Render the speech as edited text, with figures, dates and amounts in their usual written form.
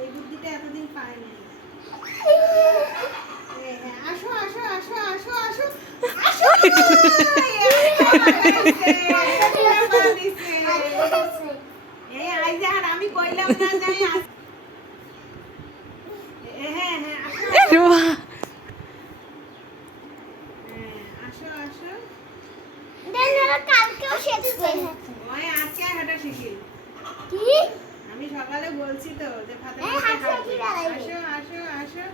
এই বুদ্ধিটা এতদিন পাইনি। আসো আসো আসো আসো আসো আসো। এই আই যা, আর আমি কইলাম না যাই। হ্যাঁ হ্যাঁ আসো আসো আসো। কালকেও শিখবে। ওই আজকে হাঁটা শিখি। কি? আমি সকালে বলছি তো যে ফাতে এই হাঁটু হাঁটবে। কি দাঁড়াইবে? আসো আসো আসো।